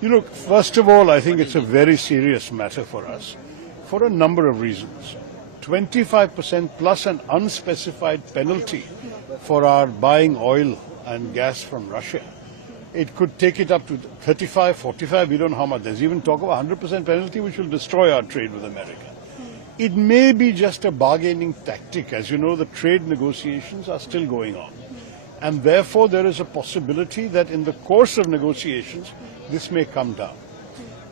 First of all, I think it's a very serious matter for us for a number of reasons. 25% plus an unspecified penalty for our buying oil and gas from Russia. It could take it up to 35, 45, we don't know how much. There's even talk of a 100% penalty which will destroy our trade with America. It may be just a bargaining tactic. As you know, the trade negotiations are still going on. And therefore, there is a possibility that in the course of negotiations, this may come down.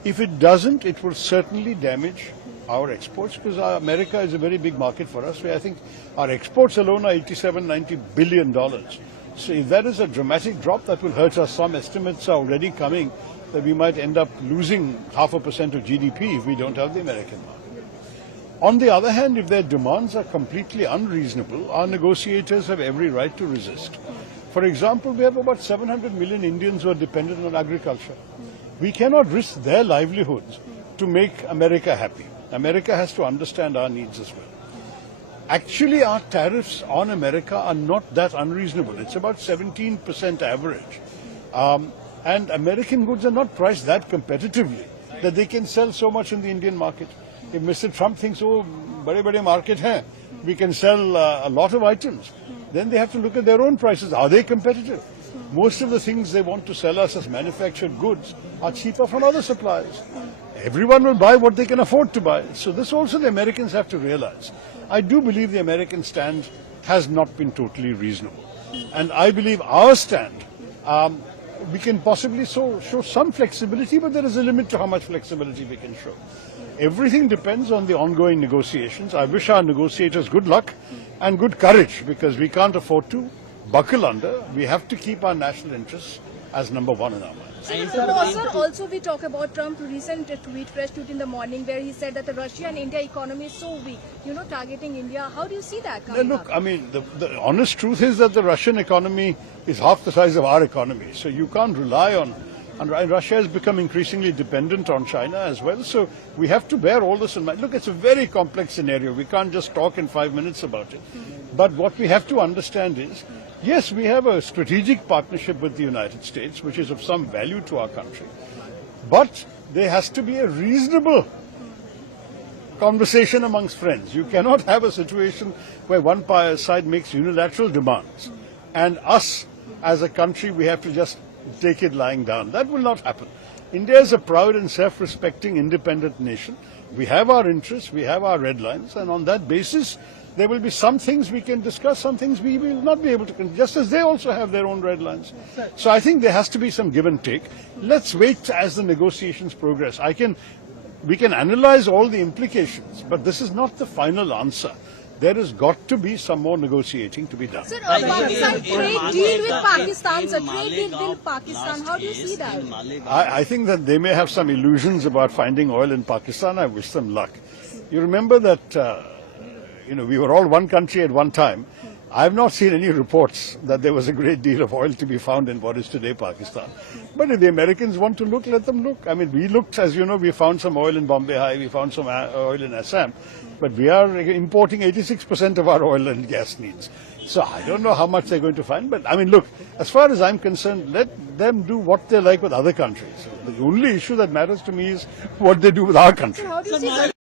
If it doesn't, it will certainly damage our exports because America is a very big market for us. I think our exports alone are $87-90 billion. So if that is a dramatic drop, that will hurt us. Some estimates are already coming that we might end up losing 0.5% of GDP if we don't have the American market. On the other hand, if their demands are completely unreasonable, our negotiators have every right to resist. For example, we have about 700 million Indians who are dependent on agriculture. We cannot risk their livelihoods to make America happy. America has to understand our needs as well. Actually, our tariffs on America are not that unreasonable. It's about 17% average. And American goods are not priced that competitively that they can sell so much in the Indian market. If Mr. Trump thinks, bade market hai, we can sell a lot of items, then they have to look at their own prices. Are they competitive? Most of the things they want to sell us as manufactured goods are cheaper from other suppliers. Everyone will buy what they can afford to buy. So this also the Americans have to realize. I do believe the American stand has not been totally reasonable. And I believe our stand, we can possibly show some flexibility, but there is a limit to how much flexibility we can show. Everything depends on the ongoing negotiations. I wish our negotiators good luck and good courage because we can't afford to buckle under. We have to keep our national interests as number one in our minds. Sir, also we talk about Trump's recent fresh tweet in the morning where he said that the Russia and India economy is so weak, targeting India. How do you see that coming up? I mean, the honest truth is that the Russian economy is half the size of our economy. So you can't rely on. And Russia has become increasingly dependent on China as well. So we have to bear all this in mind. Look, it's a very complex scenario. We can't just talk in 5 minutes about it. But what we have to understand is, yes, we have a strategic partnership with the United States, which is of some value to our country. But there has to be a reasonable conversation amongst friends. You cannot have a situation where one side makes unilateral demands and us as a country, we have to just take it lying down. That will not happen. India is a proud and self-respecting independent nation. We have our interests, we have our red lines, and on that basis, there will be some things we can discuss, some things we will not be able to, just as they also have their own red lines. So I think there has to be some give and take. Let's wait as the negotiations progress. We can analyze all the implications, but this is not the final answer. There has got to be some more negotiating to be done. Sir, Pakistan trade deal with Pakistan, sir, trade deal with Pakistan, how do you see that? I think that they may have some illusions about finding oil in Pakistan. I wish them luck. You remember that, we were all one country at one time. I have not seen any reports that there was a great deal of oil to be found in what is today Pakistan. But if the Americans want to look, let them look. I mean, we looked, as you know, we found some oil in Bombay High, we found some oil in Assam. But we are importing 86% of our oil and gas needs. So I don't know how much they're going to find. But I mean, look, as far as I'm concerned, let them do what they like with other countries. The only issue that matters to me is what they do with our country.